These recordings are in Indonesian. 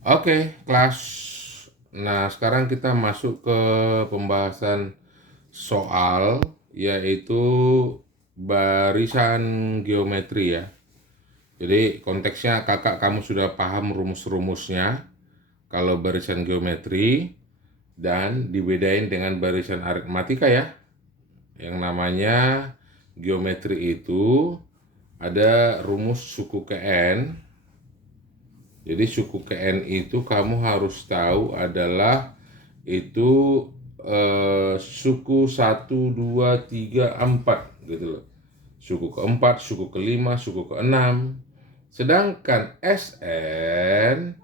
Oke, kelas. Nah, sekarang kita masuk ke pembahasan soal, yaitu barisan geometri ya. Jadi konteksnya kakak kamu sudah paham rumus-rumusnya kalau barisan geometri, dan dibedain dengan barisan aritmatika ya. Yang namanya geometri itu ada rumus suku Kn. Jadi suku Kn itu kamu harus tahu adalah itu suku 1, 2, 3, 4 gitu loh. Suku keempat, suku kelima, suku keenam. Sedangkan Sn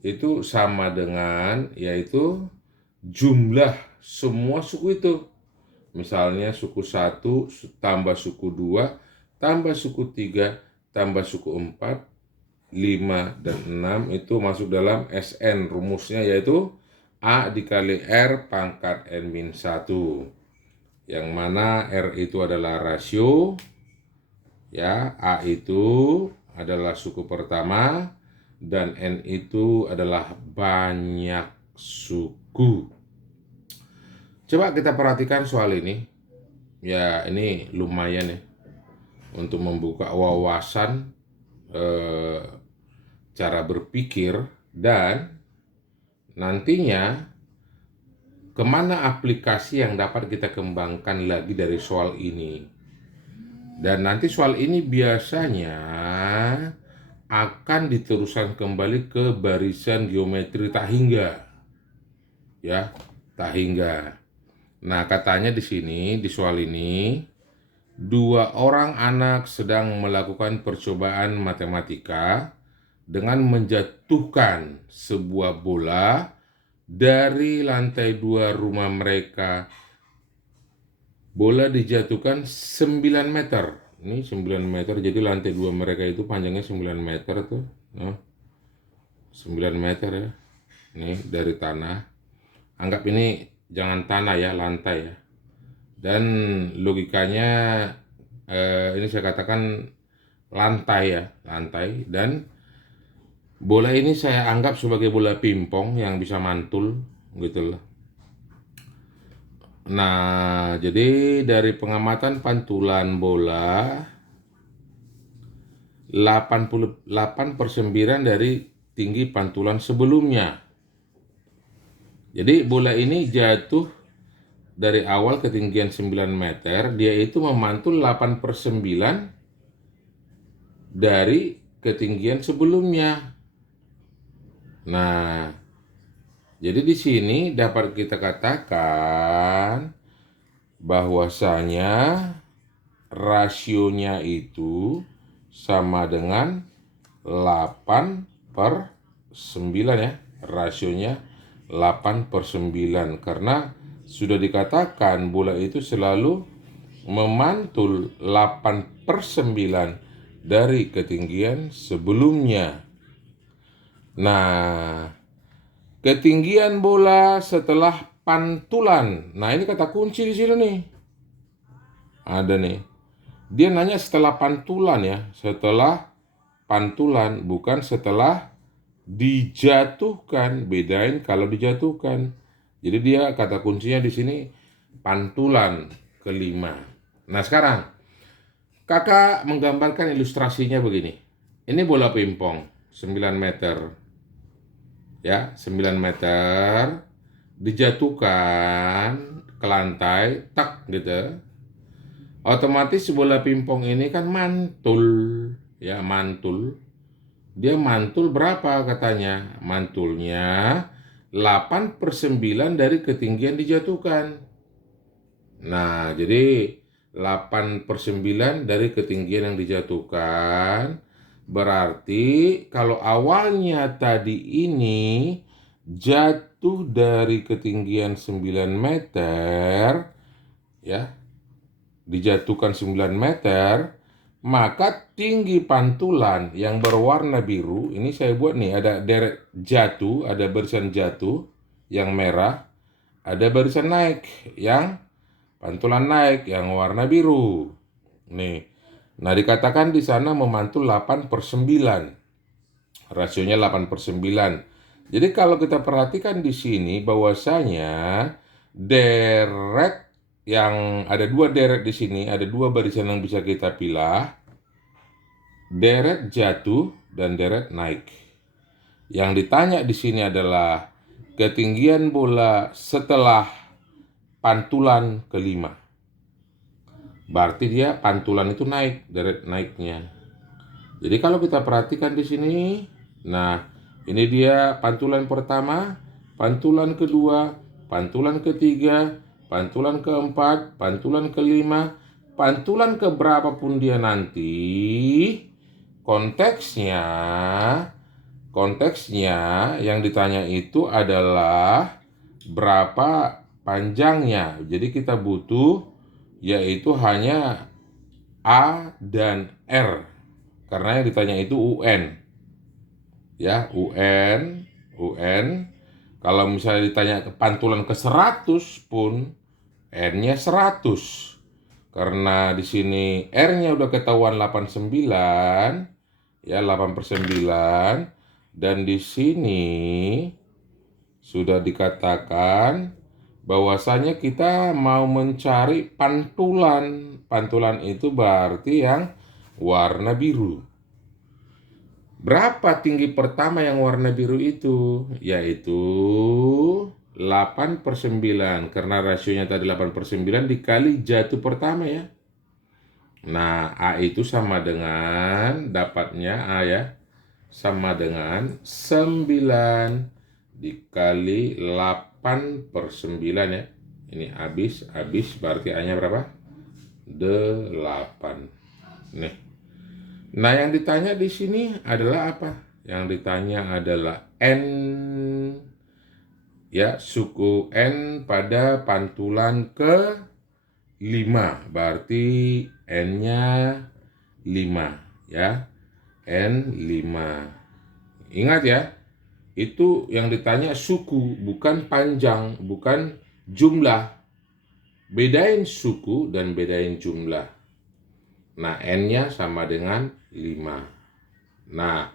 itu sama dengan yaitu jumlah semua suku itu. Misalnya suku 1 tambah suku 2 tambah suku 3 tambah suku 4, 5, dan 6 itu masuk dalam Sn. Rumusnya yaitu A dikali R pangkat N-1. Yang mana R itu adalah rasio, ya, A itu adalah suku pertama, dan N itu adalah banyak suku. Coba kita perhatikan soal ini. Ya, ini lumayan ya untuk membuka wawasan cara berpikir, dan nantinya kemana aplikasi yang dapat kita kembangkan lagi dari soal ini. Dan nanti soal ini biasanya akan diteruskan kembali ke barisan geometri tak hingga, ya, tak hingga. Nah, katanya di sini di soal ini, dua orang anak sedang melakukan percobaan matematika dengan menjatuhkan sebuah bola dari lantai 2 rumah mereka. Bola dijatuhkan 9 meter. Ini 9 meter, jadi lantai 2 mereka itu panjangnya 9 meter tuh. Nah, 9 meter ya. Ini dari tanah. Anggap ini jangan tanah ya, lantai ya. Dan logikanya ini saya katakan lantai ya, lantai. Dan bola ini saya anggap sebagai bola pingpong yang bisa mantul gitu loh. Nah, jadi dari pengamatan pantulan bola, 88/9 dari tinggi pantulan sebelumnya. Jadi bola ini jatuh dari awal ketinggian 9 meter, dia itu memantul 8/9 dari ketinggian sebelumnya. Nah, jadi di sini dapat kita katakan bahwasanya rasionya itu sama dengan 8/9 ya. Rasionya 8/9 karena sudah dikatakan bola itu selalu memantul 8/9 dari ketinggian sebelumnya. Nah, ketinggian bola setelah pantulan. Nah, ini kata kunci di sini nih. Ada nih. Dia nanya setelah pantulan ya, setelah pantulan, bukan setelah dijatuhkan. Bedain kalau dijatuhkan. Jadi dia kata kuncinya di sini pantulan kelima. Nah, sekarang kakak menggambarkan ilustrasinya begini. Ini bola pingpong 9 meter. Ya, 9 meter dijatuhkan ke lantai, tak gitu. Otomatis bola pingpong ini kan mantul, ya, mantul. Dia mantul berapa katanya? Mantulnya 8/9 dari ketinggian dijatuhkan. Nah, jadi 8/9 dari ketinggian yang dijatuhkan. Berarti kalau awalnya tadi ini jatuh dari ketinggian 9 meter, ya, dijatuhkan 9 meter, maka tinggi pantulan yang berwarna biru, ini saya buat nih, ada deret jatuh, ada barisan jatuh yang merah, ada barisan naik yang pantulan naik yang warna biru. Nih. Nah, dikatakan di sana memantul 8/9. Rasionya 8/9. Jadi kalau kita perhatikan di sini bahwasanya deret yang ada 2 deret di sini, ada 2 barisan yang bisa kita pilih, deret jatuh dan deret naik. Yang ditanya di sini adalah ketinggian bola setelah pantulan kelima. Berarti dia pantulan itu naik, deret naiknya. Jadi kalau kita perhatikan di sini, nah ini dia pantulan pertama, pantulan kedua, pantulan ketiga, pantulan keempat, pantulan kelima, pantulan keberapa pun dia nanti, konteksnya yang ditanya itu adalah berapa panjangnya. Jadi kita butuh yaitu hanya A dan R. Karena yang ditanya itu UN. Ya, UN. Kalau misalnya ditanya pantulan ke 100 pun N-nya 100. Karena di sini R-nya udah ketahuan 89, ya 8/9, dan di sini sudah dikatakan bahwasanya kita mau mencari pantulan. Pantulan itu berarti yang warna biru. Berapa tinggi pertama yang warna biru itu? Yaitu 8/9. Karena rasionya tadi 8/9 dikali jatuh pertama ya. Nah, A itu sama dengan, dapatnya A ya, sama dengan 9 dikali 8/9 ya. Ini habis berarti A-nya berapa? 8. Nih. Nah, yang ditanya di sini adalah apa? Yang ditanya adalah N, ya, suku N pada pantulan ke 5. Berarti N-nya 5, ya. N5. Ingat ya, itu yang ditanya suku, bukan panjang, bukan jumlah. Bedain suku dan bedain jumlah. Nah, N-nya sama dengan 5. Nah,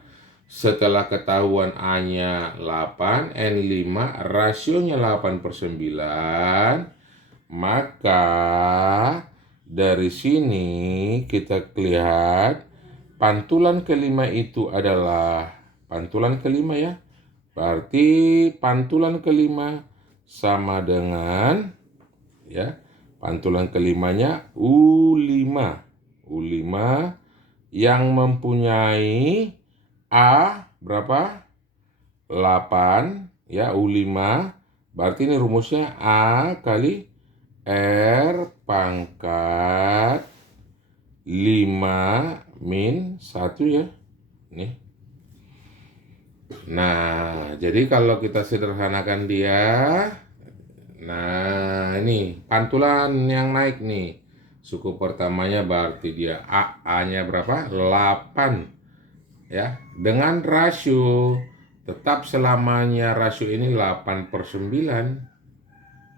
setelah ketahuan A-nya 8, N5, rasionya 8/9, maka dari sini kita lihat pantulan kelima itu adalah pantulan kelima ya. Berarti pantulan kelima sama dengan, ya, pantulan kelimanya U5. U5 yang mempunyai A berapa? 8 ya, U5. Berarti ini rumusnya A kali R pangkat 5 min 1 ya. Nih. Nah, jadi kalau kita sederhanakan dia, nah ini pantulan yang naik nih. Suku pertamanya berarti dia A-nya berapa? 8. Ya, dengan rasio tetap selamanya rasio ini 8/9.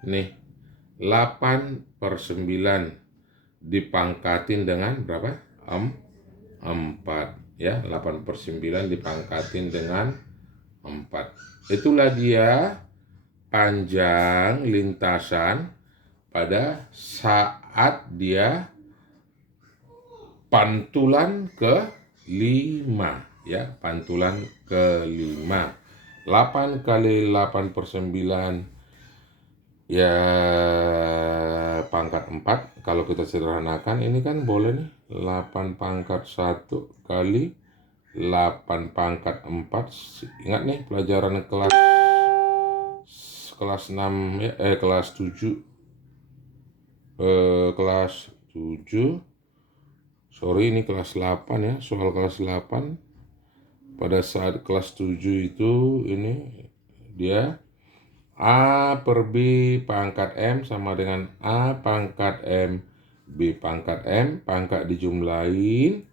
Nih, 8/9 dipangkatin dengan berapa? 4 ya, 8/9 dipangkatin dengan 4. Itulah dia panjang lintasan pada saat dia pantulan ke 5 ya, pantulan ke-5. 8 kali 8/9 ya pangkat 4. Kalau kita sederhanakan ini kan boleh nih, 8/1 kali 8/4. Ingat nih pelajaran kelas 6 ya, kelas 7 sorry ini kelas 8 ya, soal kelas 8. Pada saat kelas 7 itu ini dia A per B pangkat M sama dengan A pangkat M B pangkat M, pangkat dijumlahin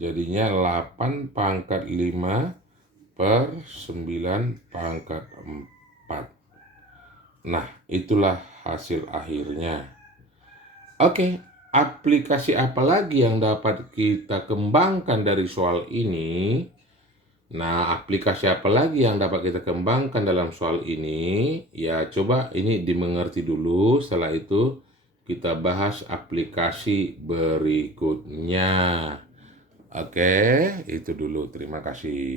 jadinya 8/9/9 Nah, itulah hasil akhirnya. Oke, aplikasi apa lagi yang dapat kita kembangkan dari soal ini? Nah, aplikasi apa lagi yang dapat kita kembangkan dalam soal ini? Ya, coba ini dimengerti dulu. Setelah itu, kita bahas aplikasi berikutnya. Oke, itu dulu. Terima kasih.